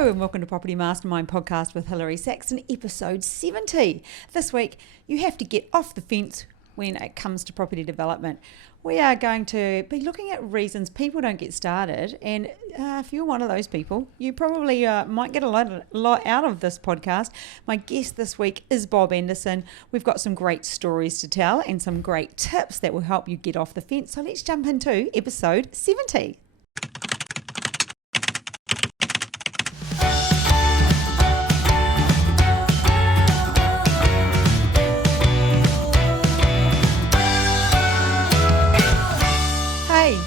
Hello and welcome to Property Mastermind Podcast with Hilary Saxton, episode 70. This week, you have to get off the fence when it comes to property development. We are going to be looking at reasons people don't get started, and if you're one of those people, you probably might get a lot out of this podcast. My guest this week is Bob Anderson. We've got some great stories to tell and some great tips that will help you get off the fence. So let's jump into episode 70.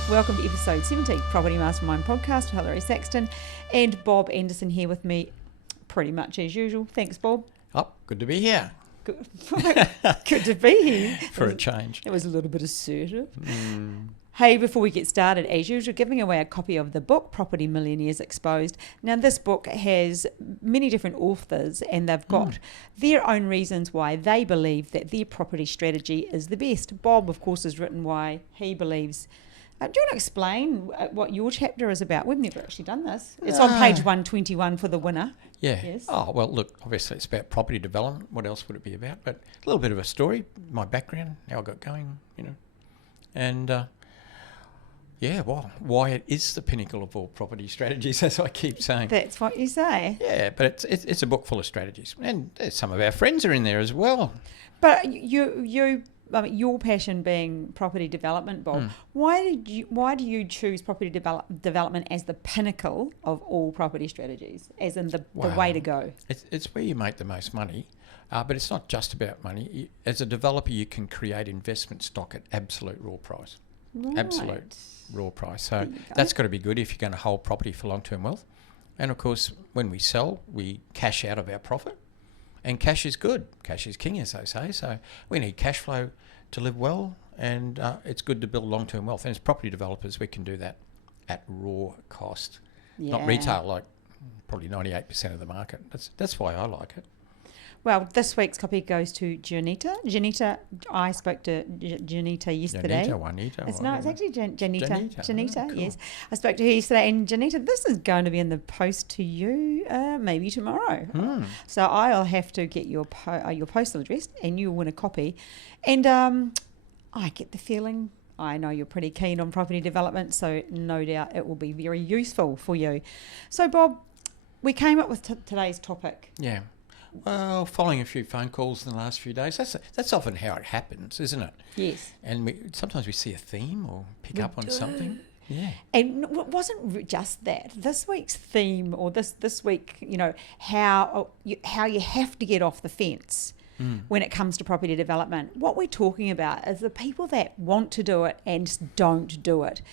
Welcome to episode 70, Property Mastermind Podcast, Hilary Saxton and Bob Anderson here with me pretty much as usual. Thanks, Bob. Oh, good to be here. Good to be here. For a change. It was a little bit assertive. Hey, before we get started, as usual, giving away a copy of the book, Property Millionaires Exposed. Now, this book has many different authors and they've got their own reasons why they believe that their property strategy is the best. Bob, of course, has written why he believes. Do you want to explain what your chapter is about? We've never actually done this. It's on page 121 for the winner. Yeah. Yes. Oh, well, look, obviously it's about property development. What else would it be about? But a little bit of a story, my background, how I got going, And, why it is the pinnacle of all property strategies, as I keep saying. That's what you say. Yeah, but it's a book full of strategies. And some of our friends are in there as well. But your passion being property development, Bob, why do you choose property development as the pinnacle of all property strategies, as in the way to go? It's where you make the most money, but it's not just about money. As a developer, you can create investment stock at absolute raw price. Right. Absolute raw price. So that's got to be good if you're going to hold property for long-term wealth. And of course, when we sell, we cash out of our profit. And cash is good. Cash is king, as they say. So we need cash flow to live well, and it's good to build long-term wealth. And as property developers, we can do that at raw cost, not retail, like probably 98% of the market. That's why I like it. Well, this week's copy goes to Janita. Janita, I spoke to Janita yesterday. It's actually Janita, cool. Yes. I spoke to her yesterday, and Janita, this is going to be in the post to you maybe tomorrow. So I'll have to get your postal address, and you'll win a copy. And I get the feeling, I know you're pretty keen on property development, so no doubt it will be very useful for you. So, Bob, we came up with today's topic. Yeah. Well, following a few phone calls in the last few days, that's often how it happens, isn't it? Yes. And sometimes we see a theme or pick up on something. Yeah. And it wasn't just that. This week's theme, or this week, how you have to get off the fence when it comes to property development. What we're talking about is the people that want to do it and don't do it.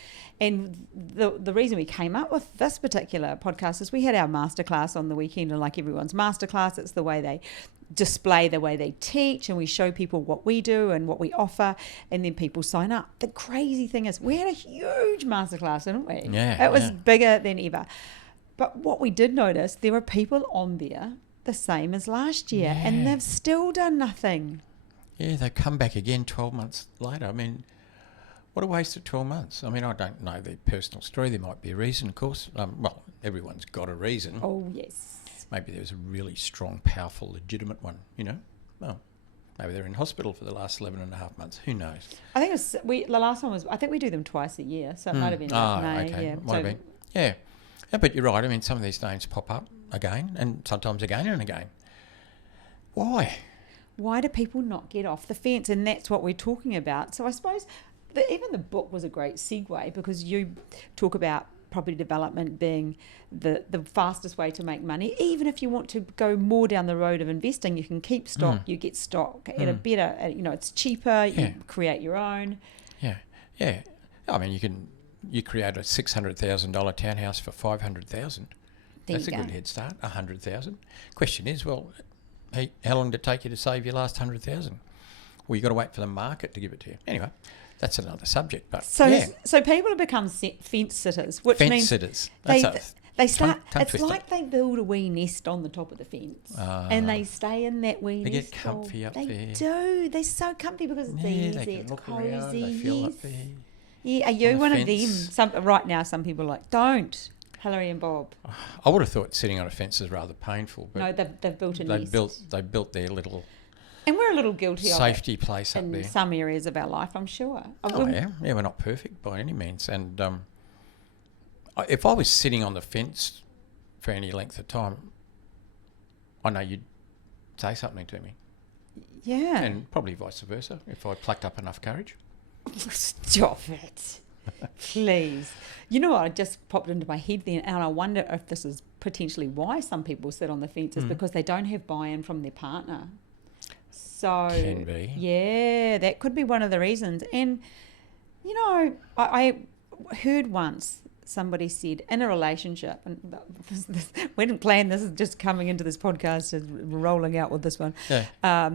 And the reason we came up with this particular podcast is we had our masterclass on the weekend, and like everyone's masterclass, it's the way they display, the way they teach, and we show people what we do and what we offer, and then people sign up. The crazy thing is we had a huge masterclass, didn't we? Yeah. It was bigger than ever. But what we did notice, there were people on there the same as last year, and they've still done nothing. Yeah, they come back again 12 months later. I mean, what a waste of 12 months. I mean, I don't know their personal story. There might be a reason, of course. Well, everyone's got a reason. Oh, yes. Maybe there's a really strong, powerful, legitimate one, Well, maybe they're in hospital for the last 11 and a half months. Who knows? I think the last one was, I think we do them twice a year, so it might have been May. Okay. Yeah. Might have been. Yeah, but you're right. I mean, some of these names pop up again, and sometimes again and again. Why? Why do people not get off the fence? And that's what we're talking about. So I suppose even the book was a great segue, because you talk about property development being the fastest way to make money. Even if you want to go more down the road of investing, you can keep stock, you get stock at a better, it's cheaper, you create your own. Yeah. I mean, you create a $600,000 townhouse for $500,000. That's a good head start. $100,000. Question is, well, hey, how long did it take you to save your last $100,000? Well, you got to wait for the market to give it to you. Anyway, that's another subject. But so people have become fence sitters, which means sitters. They start. Tongue it's twister. like they build a wee nest on the top of the fence, and they stay in that wee nest. They get comfy up there. They do. They're so comfy because it's easy. They can it's look cozy. around, they feel up there. Yeah, are you on one the of them? fence. Right now, some people are like, don't. Hillary and Bob. I would have thought sitting on a fence is rather painful, but No, they've built a nest. They built their little and we're a little guilty safety of it place up there. in some areas of our life, I'm sure. Yeah, we're not perfect by any means. And if I was sitting on the fence for any length of time, I know you'd say something to me. Yeah. And probably vice versa, if I plucked up enough courage. Stop it. Please. You know what, it just popped into my head then, and I wonder if this is potentially why some people sit on the fence, is because they don't have buy-in from their partner. So Can be. Yeah, that could be one of the reasons. And, you know, I heard once somebody said in a relationship, and we didn't plan this, is just coming into this podcast and rolling out with this one. Yeah.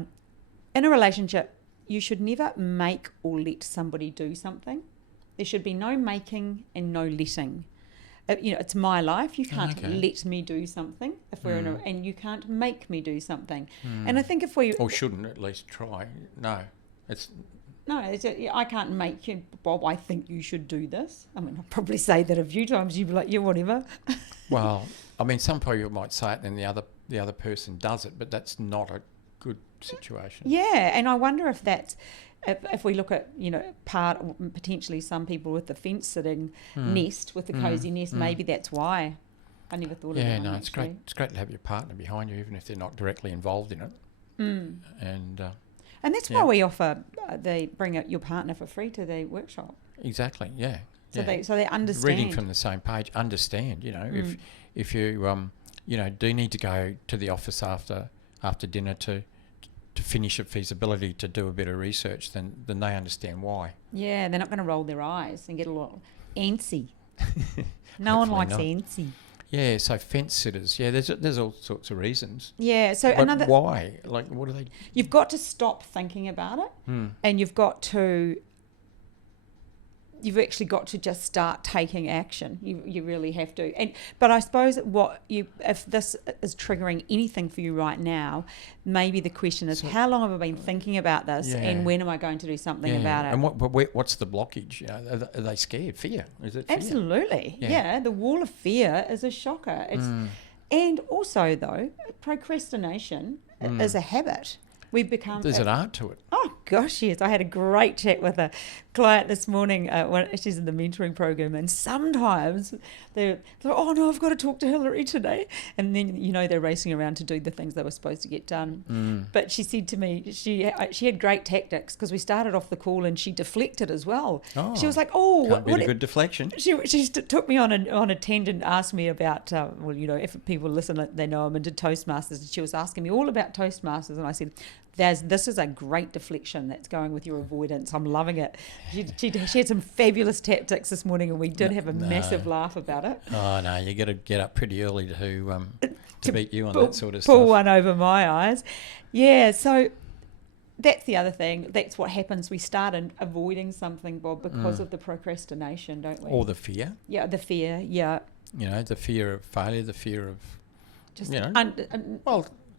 In a relationship, you should never make or let somebody do something. There should be no making and no letting. You know, it's my life. You can't let me do something if we're in a, and you can't make me do something. And I think if we or shouldn't at least try. No, I can't make you, Bob. I think you should do this. I mean, I'll probably say that a few times. You'd be like, yeah, whatever. Well, I mean, some people might say it, and the other person does it, but that's not a good situation. Yeah, and I wonder if that's. If we look at, you know, potentially some people with the fence sitting nest, with the cosy nest, maybe that's why. I never thought of that. Yeah, no, it's great. It's great to have your partner behind you, even if they're not directly involved in it. And that's why we offer, they bring out your partner for free to the workshop. Exactly, yeah. So they understand. Reading from the same page, understand, you know, if you, you know, do need to go to the office after dinner to finish a feasibility, to do a bit of research, then they understand why. Yeah, they're not going to roll their eyes and get a little antsy. No one likes antsy. Yeah, so fence sitters. Yeah, there's all sorts of reasons. Yeah, so but why? Like, what do they? You've got to stop thinking about it, and you've actually got to just start taking action. You really have to. But I suppose if this is triggering anything for you right now, maybe the question is, how long have I been thinking about this, and when am I going to do something about it? And what's the blockage? You know, are they scared? Fear? Is it fear? Absolutely. Yeah, the wall of fear is a shocker. And also though, procrastination is a habit. We've become. There's an art to it. Oh gosh, yes! I had a great chat with a client this morning. She's in the mentoring program, and sometimes they're oh no, I've got to talk to Hillary today, and then you know they're racing around to do the things they were supposed to get done. But she said to me, she had great tactics, because we started off the call and she deflected as well. Oh, she was like, oh, can't beat a good deflection. She took me on a tangent, asked me about well, you know, if people listen, they know I'm into Toastmasters, and she was asking me all about Toastmasters, and I said, this is a great deflection that's going with your avoidance. I'm loving it. She had some fabulous tactics this morning, and we did have a massive laugh about it. Oh no, you got to get up pretty early to beat you on that sort of stuff. Pull one over my eyes. Yeah, so that's the other thing. That's what happens. We start avoiding something, Bob, because of the procrastination, don't we? Or the fear. Yeah, the fear. Yeah. You know, the fear of failure, the fear of just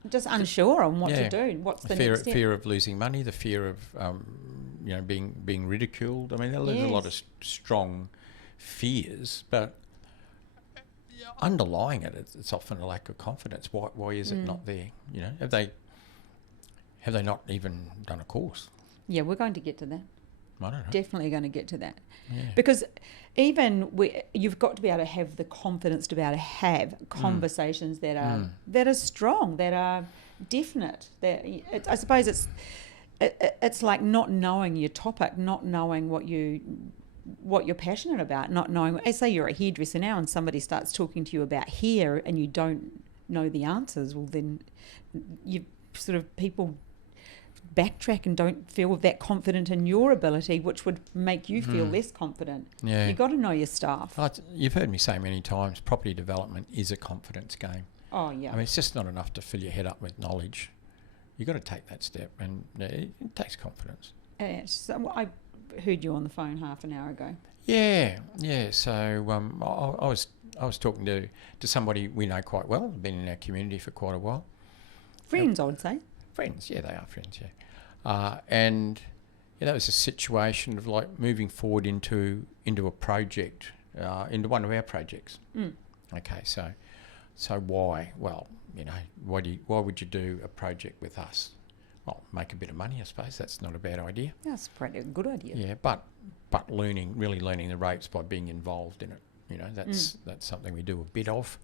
just unsure on what to do. What's the next step? Fear of losing money, the fear of you know, being ridiculed. I mean, there's a lot of strong fears, but underlying it's often a lack of confidence. Why is it not there? You know, have they not even done a course? Yeah, we're going to get to that. I don't know. Definitely going to get to that. Yeah. Because even you've got to be able to have the confidence to be able to have conversations that are strong, that are definite. I suppose it's like not knowing your topic, not knowing what you're passionate about, not knowing. Say you're a hairdresser now, and somebody starts talking to you about hair, and you don't know the answers. Well, then you sort of people backtrack and don't feel that confident in your ability, which would make you feel less confident. Yeah. You've got to know your stuff. You've heard me say many times, property development is a confidence game. Oh, yeah. I mean, it's just not enough to fill your head up with knowledge. You've got to take that step, and it takes confidence. So I heard you on the phone half an hour ago. Yeah. So I was talking to somebody we know quite well, been in our community for quite a while. Friends, I would say. Friends, yeah, they are friends, yeah. And that was a situation of like moving forward into a project, into one of our projects. Okay, so why? Well, why would you do a project with us? Well, make a bit of money, I suppose. That's not a bad idea. That's probably a good idea. Yeah, but really learning the ropes by being involved in it. That's something we do a bit of,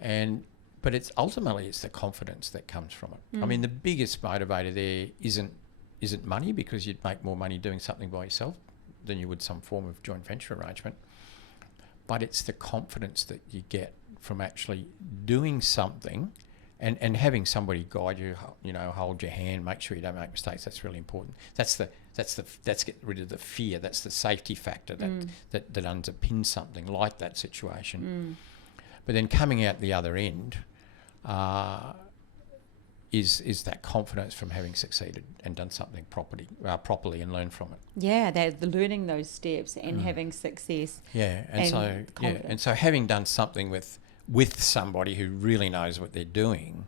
but it's ultimately the confidence that comes from it. I mean, the biggest motivator there isn't money, because you'd make more money doing something by yourself than you would some form of joint venture arrangement. But it's the confidence that you get from actually doing something and having somebody guide you, hold your hand, make sure you don't make mistakes. That's really important. That's get rid of the fear. That's the safety factor that underpins something like that situation. But then coming out the other end is that confidence from having succeeded and done something properly and learned from it. Yeah, the learning those steps and having success. Yeah, and so having done something with somebody who really knows what they're doing,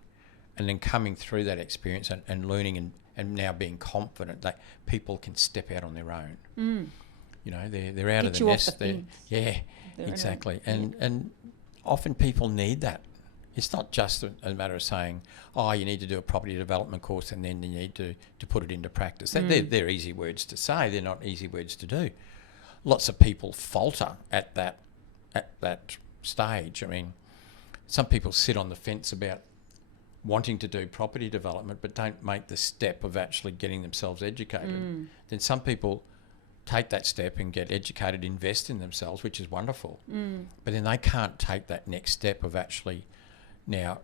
and then coming through that experience and learning and now being confident that people can step out on their own. They're out of the nest. Exactly. And often people need that. It's not just a matter of saying, you need to do a property development course and then you need to put it into practice. They're easy words to say. They're not easy words to do. Lots of people falter at that stage. I mean, some people sit on the fence about wanting to do property development but don't make the step of actually getting themselves educated. Then some people take that step and get educated, invest in themselves, which is wonderful. But then they can't take that next step of actually now,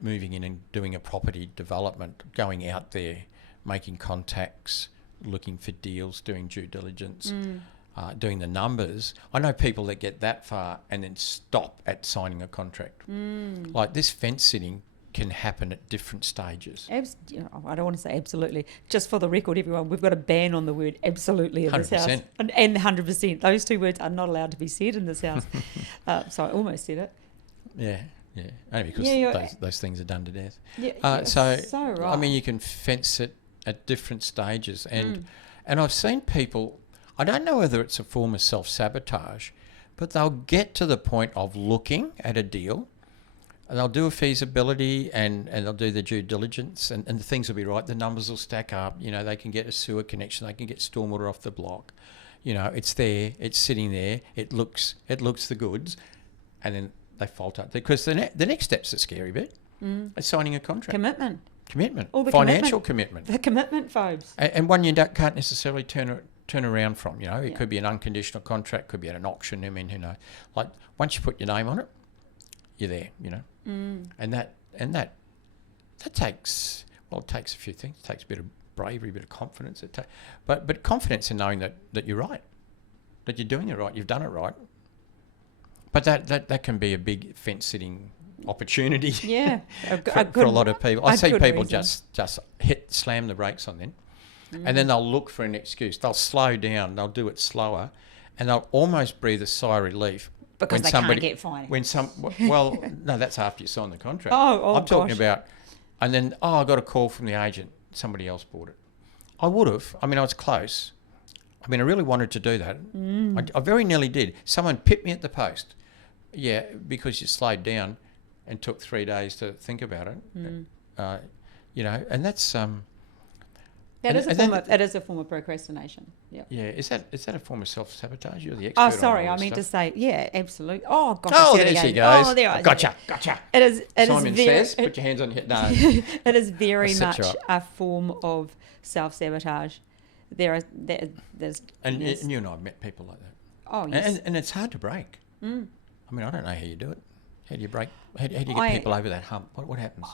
moving in and doing a property development, going out there, making contacts, looking for deals, doing due diligence, doing the numbers. I know people that get that far and then stop at signing a contract. Like this fence sitting can happen at different stages. I don't want to say absolutely. Just for the record, everyone, we've got a ban on the word absolutely in this house. And 100%. Those two words are not allowed to be said in this house. So I almost said it. Yeah. Only because those things are done to death. So right. I mean, you can fence it at different stages. And I've seen people, I don't know whether it's a form of self-sabotage, but they'll get to the point of looking at a deal, and they'll do a feasibility and they'll do the due diligence and the things will be right. The numbers will stack up. They can get a sewer connection. They can get stormwater off the block. It's there. It's sitting there. It looks the goods. And then they falter. Because the next step's the scary bit. It's signing a contract. Commitment. All the financial commitment. The commitment phobes. And one you can't necessarily turn around from. It could be an unconditional contract, could be at an auction. I mean, like once you put your name on it, you're there. And that takes it takes a few things. It takes a bit of bravery, a bit of confidence. But confidence in knowing that you're right, that you're doing it right, you've done it right. But that can be a big fence sitting opportunity. Yeah, for a lot of people. I see people just slam the brakes on them, and then they'll look for an excuse. They'll slow down. They'll do it slower, and they'll almost breathe a sigh of relief because they can't get fined. No, that's after you sign the contract. I'm talking about, and then I got a call from the agent. Somebody else bought it. I would have. I mean, I was close. I mean, I really wanted to do that. I very nearly did. Someone pipped me at the post. Yeah, because you slowed down and took 3 days to think about it. And that's that is a form of procrastination. Yeah. Yeah. Is that a form of self-sabotage? You're the expert. Oh, sorry. I meant to say, yeah, absolutely. Oh, gosh. Oh, there she goes. Oh, there I Gotcha. It is. Simon says, put your hands on your head. No. It is very much a form of self-sabotage. There's and you and I have met people like that. Oh, yes. And it's hard to break. I mean, I don't know how you do it. How do you break? How do you get people over that hump? What happens?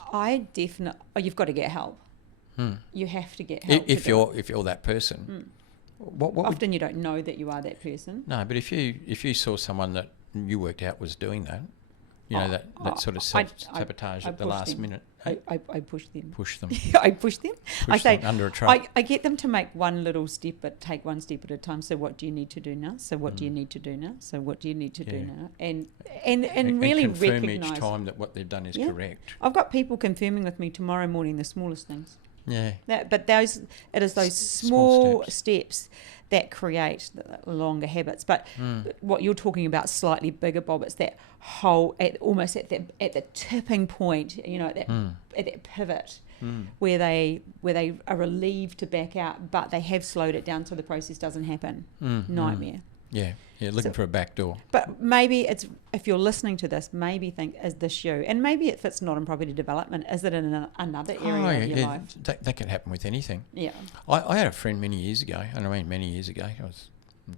You've got to get help. You have to get help. If you're that person. Often you don't know that you are that person. No, but if you saw someone that you worked out was doing that, that sort of self-sabotage at the last minute. I push them. Push them. I push them. I say, under a truck. I get them to make one little step, but take one step at a time. So what do you need to do now? So what do you need to do now? So what do you need to do now? And really confirm recognise each time that what they've done is correct. I've got people confirming with me tomorrow morning the smallest things. Yeah. It is those small steps that create the longer habits. But what you're talking about, slightly bigger, Bob, it's that whole almost at the tipping point, at that pivot where they are relieved to back out, but they have slowed it down so the process doesn't happen. Nightmare. Yeah, looking for a back door. But maybe if you're listening to this, maybe think, is this you? And maybe if it's not in property development, is it in another area of your life? That can happen with anything. Yeah. I had a friend many years ago, and I mean many years ago, it's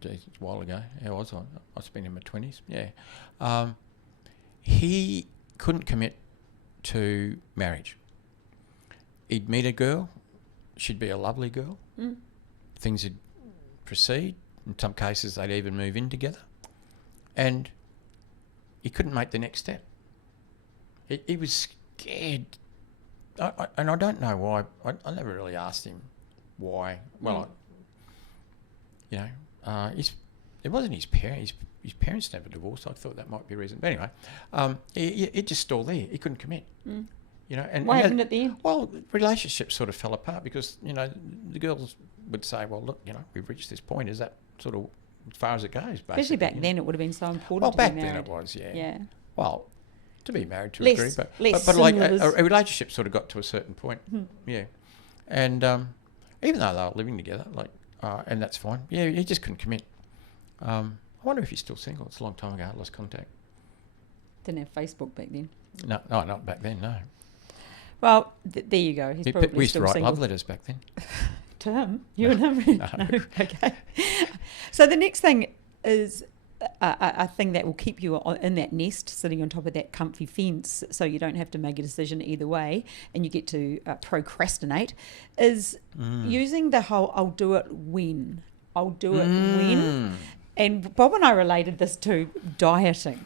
a while ago. How was I? I was in my 20s, yeah. He couldn't commit to marriage. He'd meet a girl, she'd be a lovely girl, things would proceed. In some cases, they'd even move in together. And he couldn't make the next step. He was scared. And I don't know why. I never really asked him why. Well, it wasn't his parents. His parents never divorced. I thought that might be a reason. But anyway, it just stalled there. He couldn't commit. And what happened at the end? Well, relationships sort of fell apart because, the girls would say, well, look, we've reached this point. Is that sort of as far as it goes, basically? Especially back then, it would have been so important Well, to back be married. then it was, yeah. Yeah. Well, to be married to Less- a degree, less but like similar a relationship sort of got to a certain point, yeah. And even though they were living together, and that's fine, yeah, he just couldn't commit. I wonder if he's still single. It's a long time ago. I lost contact. Didn't have Facebook back then. No, not back then, no. Well, there you go. He's probably We used to still write single. love letters back then. To him? You and him? No. Okay. So the next thing is a thing that will keep you in that nest, sitting on top of that comfy fence, so you don't have to make a decision either way and you get to procrastinate, is using the whole I'll do it when. I'll do it when. And Bob and I related this to dieting.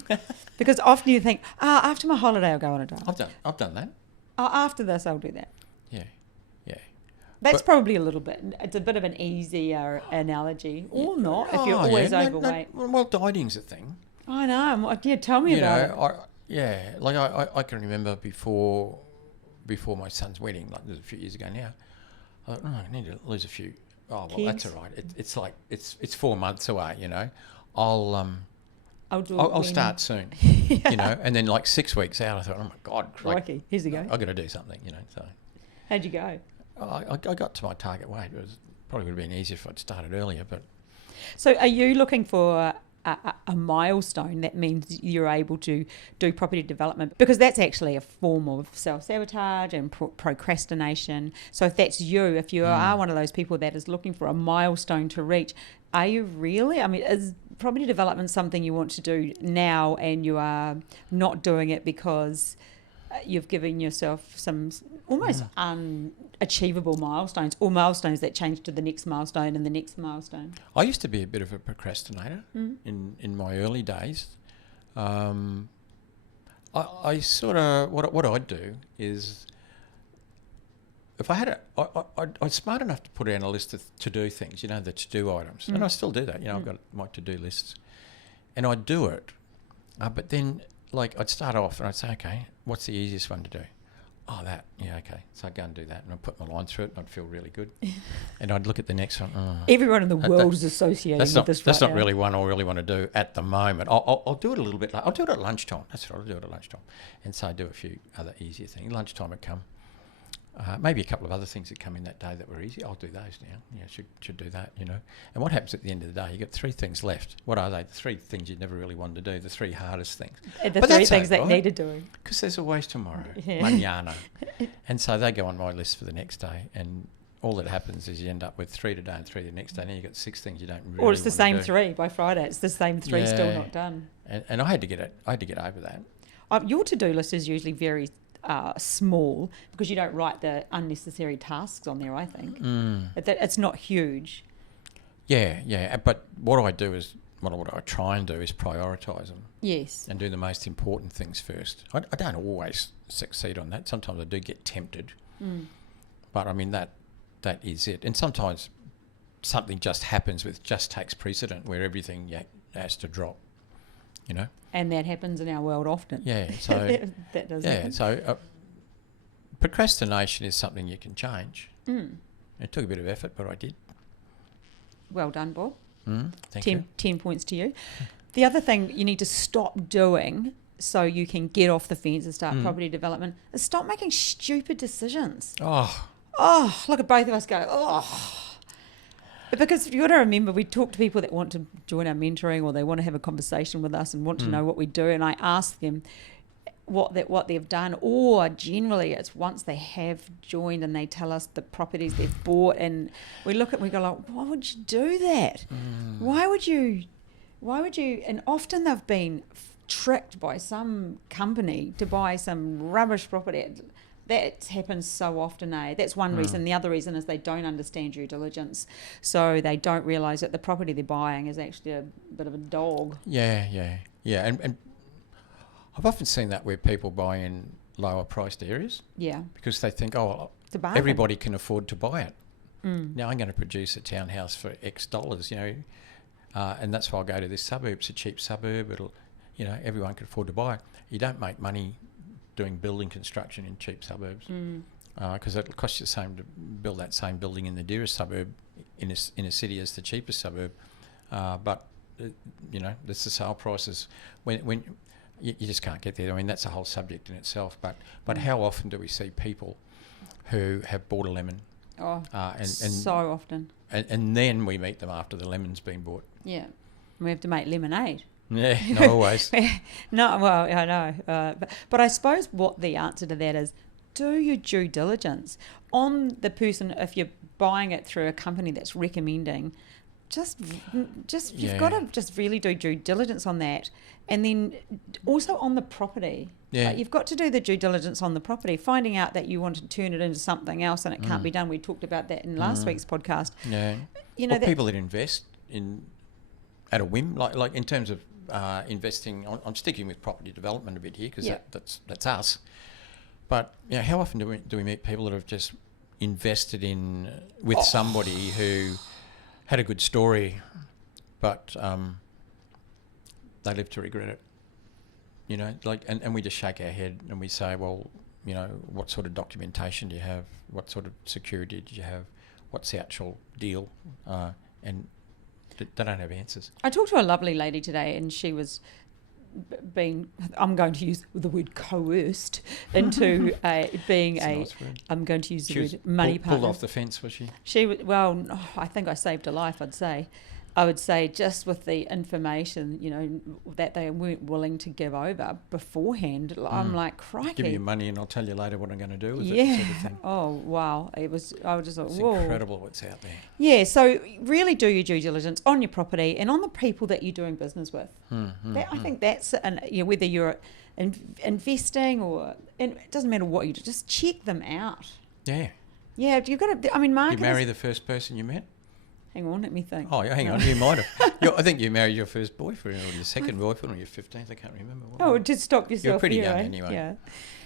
Because often you think, after my holiday I'll go on a diet. I've done that. After this I'll do that. Yeah. That's probably it's a bit of an easier analogy, or not, if you're always overweight. Well, dieting's a thing. I know. Yeah, tell me about it. I can remember before my son's wedding, like this was a few years ago now. I thought, I need to lose a few. Oh, well, that's all right. It's like it's 4 months away. I'll start soon. And then like 6 weeks out, I thought, oh my God, crikey, here's a go. I've got to do something. So how'd you go? I got to my target weight. It probably would have been easier if I'd started earlier, but. So are you looking for a milestone that means you're able to do property development? Because that's actually a form of self-sabotage and procrastination. So if that's you, if you are one of those people that is looking for a milestone to reach, are you really? I mean, is property development something you want to do now and you are not doing it because you've given yourself some almost unachievable milestones, or milestones that change to the next milestone and the next milestone? I used to be a bit of a procrastinator in my early days. I sort of what I'd do is, if I had I'm smart enough to put in a list of to-do things, the to-do items, and I still do that. I've got my to-do lists, and I'd do it, but then I'd start off and I'd say, okay, what's the easiest one to do? Oh, that. Yeah, okay. So I'd go and do that, and I'd put my line through it, and I'd feel really good. And I'd look at the next one. Everyone in the world is associating with this. That's not really one I really want to do at the moment. I'll do it a little bit later. I'll do it at lunchtime. That's what I'll do it at lunchtime. And so I do a few other easier things. Lunchtime would come. Maybe a couple of other things that come in that day that were easy. I'll do those now. Should do that, And what happens at the end of the day? You got 3 things left. What are they? The 3 things you never really wanted to do. The 3 hardest things. The 3 things that needed doing. Because there's always tomorrow, mañana. And so they go on my list for the next day, and all that happens is you end up with 3 today and 3 the next day. Now you've got 6 things you don't really. Or it's the same do. 3 by Friday. It's the same 3 still not done. And I had to get over that. Your to-do list is usually very small because you don't write the unnecessary tasks on there, I think. It's not huge. Yeah. But what I do is, what I try and do is prioritise them. Yes. And do the most important things first. I don't always succeed on that. Sometimes I do get tempted. But I mean, that is it. And sometimes something just happens just takes precedent where everything has to drop. And that happens in our world often. Yeah, so that does happen. So procrastination is something you can change. It took a bit of effort, but I did. Well done, Bob. Thank you. 10 points to you. The other thing you need to stop doing so you can get off the fence and start property development is stop making stupid decisions. Oh, look at both of us go, oh. Because you got to remember, we talk to people that want to join our mentoring or they want to have a conversation with us and want to know what we do, and I ask them what they've done, or generally it's once they have joined and they tell us the properties they've bought, and we look at and we go like, why would you do that? Why would you? And often they've been tricked by some company to buy some rubbish property. That happens so often, eh? That's one reason. The other reason is they don't understand due diligence. So they don't realise that the property they're buying is actually a bit of a dog. Yeah. And I've often seen that where people buy in lower priced areas. Yeah. Because they think, oh, It's a bargain. everybody can afford to buy it. Now I'm going to produce a townhouse for X dollars, and that's why I'll go to this suburb. It's a cheap suburb. Everyone can afford to buy it. You don't make money doing building construction in cheap suburbs because it costs you the same to build that same building in the dearest suburb in a city as the cheapest suburb. But that's the sale prices when you just can't get there. I mean, that's a whole subject in itself. But how often do we see people who have bought a lemon? So often. And then we meet them after the lemon's been bought. Yeah. We have to make lemonade. Yeah, not always. No, well, I know. But I suppose what the answer to that is, do your due diligence on the person. If you're buying it through a company that's recommending, just you've got to just really do due diligence on that. And then also on the property. Yeah. You've got to do the due diligence on the property, finding out that you want to turn it into something else and it can't be done. We talked about that in last week's podcast. Yeah. People that invest in at a whim, like in terms of investing. I'm sticking with property development a bit here because that's us. But how often do we meet people that have just invested in with somebody who had a good story, but they live to regret it. And we just shake our head and we say, well, what sort of documentation do you have? What sort of security do you have? What's the actual deal? And they don't have answers. I talked to a lovely lady today, and she was I'm going to use the word coerced into being I'm going to use the word money partner. Pulled off the fence, was she? I think I saved her life, I would say just with the information, that they weren't willing to give over beforehand. I'm like, crikey. Give me your money and I'll tell you later what I'm going to do with it. Yeah. Sort of thing. Oh, wow. I was just like, it's whoa. incredible what's out there. Yeah, so really do your due diligence on your property and on the people that you're doing business with. I think that's, whether you're investing and it doesn't matter what you do, just check them out. Yeah. Yeah, you've got to, marketing. You marry the first person you met? Hang on, let me think. Oh, yeah, hang on. You might have. I think you married your first boyfriend or your second boyfriend or your 15th. I can't remember. Just stop yourself. You're pretty young anyway. Yeah.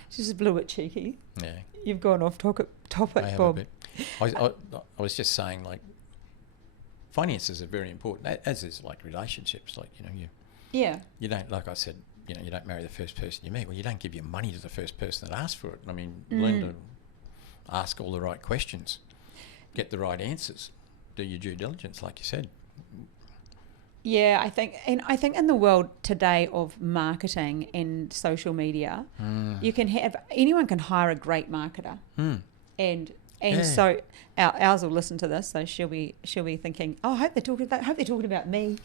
She's just a little bit cheeky. Yeah. You've gone off topic, I have Bob. a bit. I was just saying, finances are very important, as is relationships. You don't, like I said, you don't marry the first person you meet. Well, you don't give your money to the first person that asks for it. I mean, learn to ask all the right questions, get the right answers. Do your due diligence, like you said. Yeah, I think in the world today of marketing and social media, you can anyone can hire a great marketer, and so ours will listen to this, so she'll be thinking, oh, I hope they're talking about me,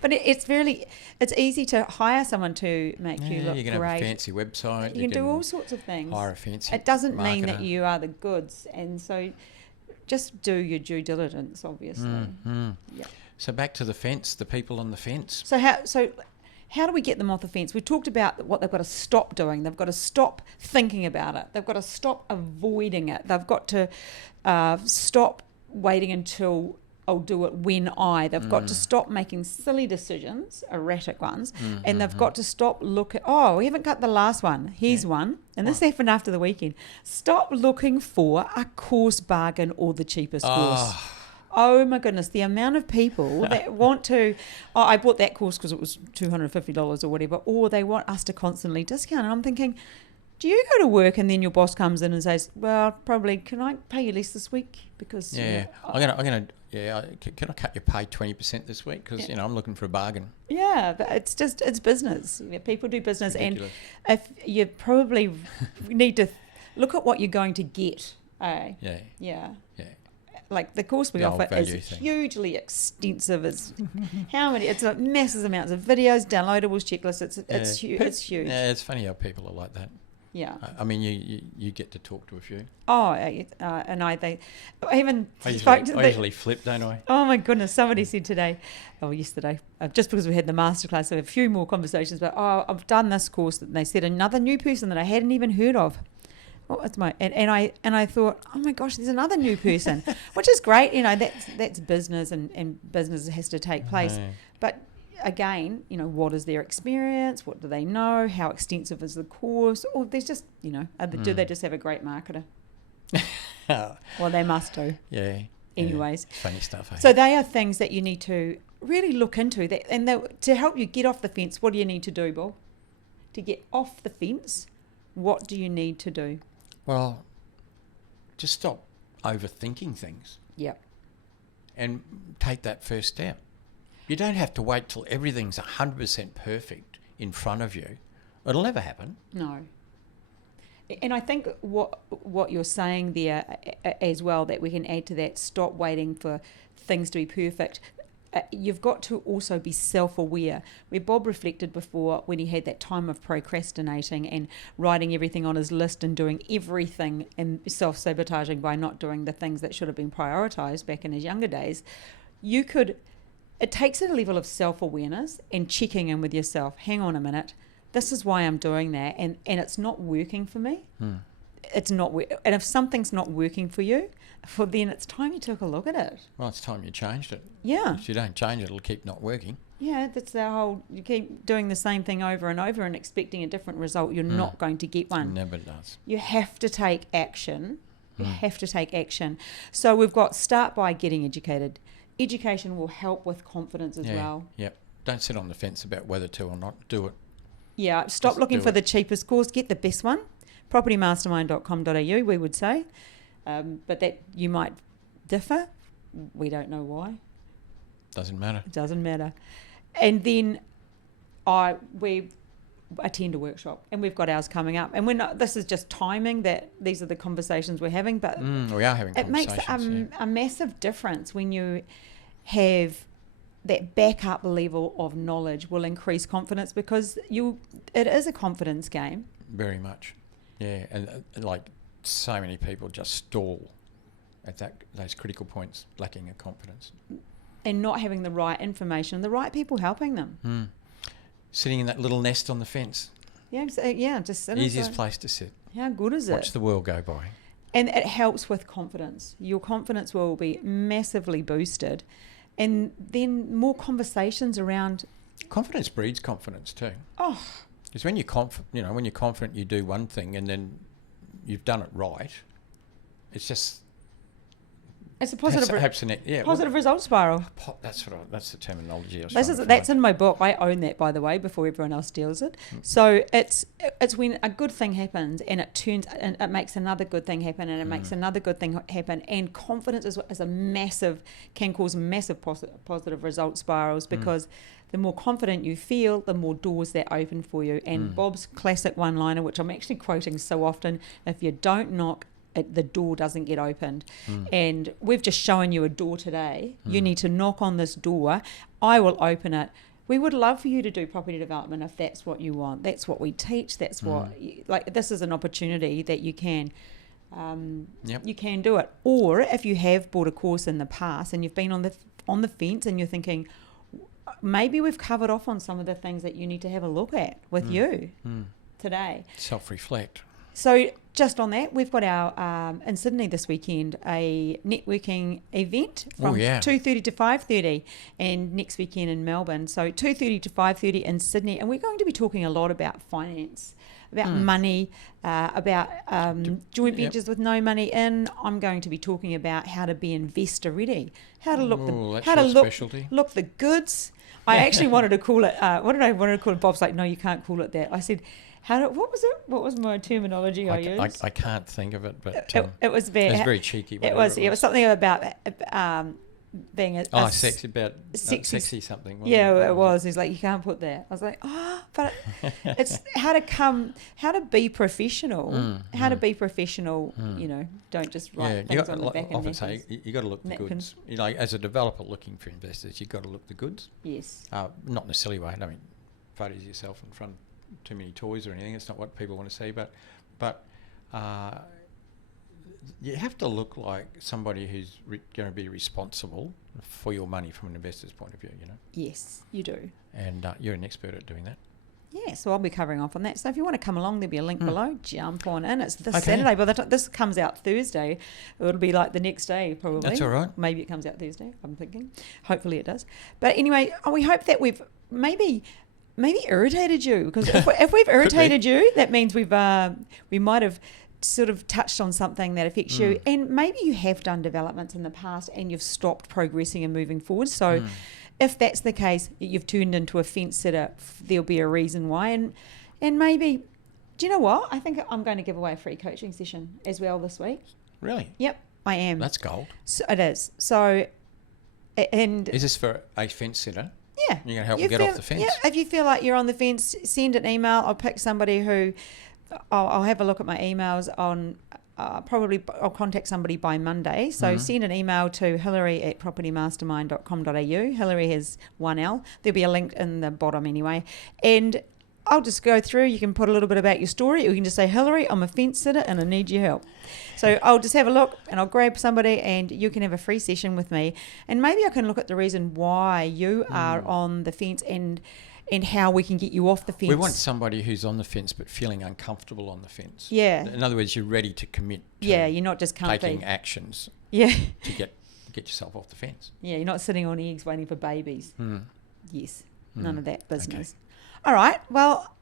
but it's easy to hire someone to make you look great. You can have a fancy website. You can do all sorts of things. Hire a fancy. It doesn't marketer. mean that you are the goods, and so. Just do your due diligence, obviously. Yeah. So back to the fence, the people on the fence. So how do we get them off the fence? We talked about what they've got to stop doing. They've got to stop thinking about it. They've got to stop avoiding it. They've got to stop waiting until I'll do it when They've got to stop making silly decisions, erratic ones, and they've got to stop looking. Oh, we haven't got the last one. Here's one, and this happened after the weekend. Stop looking for a course bargain or the cheapest course. Oh my goodness, the amount of people that want to, I bought that course because it was $250 or whatever, or they want us to constantly discount. And I'm thinking, Do you go to work and then your boss comes in and says, "Well, probably can I pay you less this week because I'm gonna can I cut your pay 20% this week because I'm looking for a bargain." Yeah, but it's business. People do business, and if you probably need to look at what you're going to get. Yeah. Like the course we offer is hugely extensive. It's how many? It's massive amounts of videos, downloadables, checklists. It's huge. Yeah, it's funny how people are like that. Yeah. I mean, you get to talk to a few. Oh, and I usually flip, don't I? Oh my goodness! Somebody said yesterday, just because we had the masterclass, so a few more conversations. But I've done this course, and they said another new person that I hadn't even heard of. Oh, it's and I thought, oh my gosh, there's another new person, which is great. That's business, and business has to take place. But again, what is their experience? What do they know? How extensive is the course? Or there's just, do they just have a great marketer? Well, they must do. Yeah. Anyways. Yeah. Funny stuff. So they are things that you need to really look into. To help you get off the fence, what do you need to do, Bob? To get off the fence, what do you need to do? Well, just stop overthinking things. Yep. And take that first step. You don't have to wait till everything's 100% perfect in front of you. It'll never happen. No. And I think what you're saying there as well, that we can add to that, stop waiting for things to be perfect. You've got to also be self-aware. Where Bob reflected before when he had that time of procrastinating and writing everything on his list and doing everything and self-sabotaging by not doing the things that should have been prioritised back in his younger days, it takes a level of self-awareness and checking in with yourself. Hang on a minute. This is why I'm doing that, and it's not working for me. It's not. And if something's not working for you, then it's time you took a look at it. Well, it's time you changed it. Yeah. If you don't change it, it'll keep not working. Yeah, that's the whole. You keep doing the same thing over and over and expecting a different result. You're not going to get one. It never does. You have to take action. So we've got start by getting educated. Education will help with confidence as well. Yep. Don't sit on the fence about whether to or not. Do it. Yeah. Stop looking for the cheapest course. Get the best one. propertymastermind.com.au, we would say. But that you might differ. We don't know why. Doesn't matter. It doesn't matter. And then we attend a workshop, and we've got ours coming up. And we're not. This is just timing that these are the conversations we're having. But we are having conversations. It makes a massive difference when you have that backup level of knowledge. Will increase confidence because it is a confidence game. Very much. Yeah, and like so many people just stall at those critical points, lacking in confidence. And not having the right information, the right people helping them. Sitting in that little nest on the fence. Yeah, just sit. Easiest place to sit. How good is it? Watch the world go by. And it helps with confidence. Your confidence will be massively boosted. And then more conversations around... Confidence breeds confidence too. Oh. Because when you're confident you do one thing and then you've done it right, it's just... It's a positive result spiral. That's the terminology. That's in my book. I own that, by the way, before everyone else steals it. So it's when a good thing happens and it makes another good thing happen and it makes another good thing happen. And confidence can cause massive positive result spirals because the more confident you feel, the more doors that open for you. And Bob's classic one-liner, which I'm actually quoting so often, if you don't knock, the door doesn't get opened. And we've just shown you a door today. You need to knock on this door. I will open it. We would love for you to do property development if that's what you want. That's what we teach. That's what this is an opportunity that you can you can do it. Or if you have bought a course in the past and you've been on the fence and you're thinking maybe we've covered off on some of the things that you need to have a look at with you today. Self-reflect. So just on that, we've got our, in Sydney this weekend, a networking event from 2:30 to 5:30 and next weekend in Melbourne. So 2:30 to 5:30 in Sydney. And we're going to be talking a lot about finance, about money, about joint ventures with no money in. I'm going to be talking about how to be investor ready, how to look look the goods. I actually wanted to call it, what did I want to call it? Bob's like, no, you can't call it that. I said, what was it? What was my terminology I used? I can't think of it, but it was very. It was very cheeky. It was something about being sexy something. Yeah, it was. He's like, you can't put that. I was like, but it's how to be professional. How to be professional. Don't just write things on the back. Often say you got to look the goods. As a developer looking for investors, you've got to look the goods. Yes. Not in a silly way. I mean, photos of yourself in front of too many toys or anything. It's not what people want to see, but. You have to look like somebody who's going to be responsible for your money from an investor's point of view, Yes, you do. And you're an expert at doing that. Yeah, so I'll be covering off on that. So if you want to come along, there'll be a link below. Jump on in. It's this Saturday. By the time this comes out Thursday, it'll be like the next day probably. That's all right. Maybe it comes out Thursday, I'm thinking. Hopefully it does. But anyway, we hope that we've maybe irritated you. Because if we've irritated you, that means we might have sort of touched on something that affects you, and maybe you have done developments in the past and you've stopped progressing and moving forward. So if that's the case, you've turned into a fence sitter, there'll be a reason why. And maybe, do you know what? I think I'm going to give away a free coaching session as well this week. Really? Yep, I am. That's gold. So it is. So, and is this for a fence sitter? Yeah. You're going to help them get off the fence? Yeah, if you feel like you're on the fence, send an email. I'll pick somebody who... I'll have a look at my emails on I'll contact somebody by Monday. So send an email to hillary@propertymastermind.com.au. Hillary has 1 L. There'll be a link in the bottom anyway. And I'll just go through. You can put a little bit about your story, or you can just say, Hillary, I'm a fence sitter and I need your help. So I'll just have a look and I'll grab somebody and you can have a free session with me. And maybe I can look at the reason why you are on the fence and how we can get you off the fence. We want somebody who's on the fence but feeling uncomfortable on the fence. Yeah. In other words, you're ready to commit to you're not just taking actions to get yourself off the fence. Yeah, you're not sitting on eggs waiting for babies. Yes, none of that business. Okay. All right, well,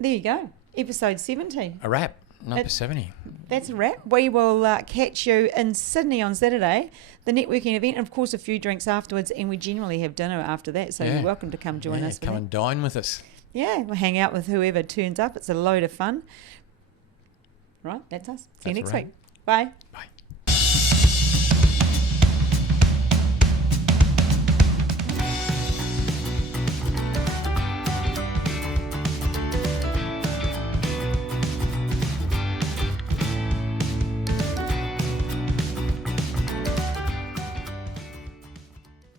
there you go. Episode 70. A wrap. Number 70. That's a wrap. We will catch you in Sydney on Saturday, the networking event, and of course a few drinks afterwards, and we generally have dinner after that, so you're welcome to come join us. Come and dine with us. Yeah, we'll hang out with whoever turns up. It's a load of fun. Right, that's us. See you next week. Bye. Bye.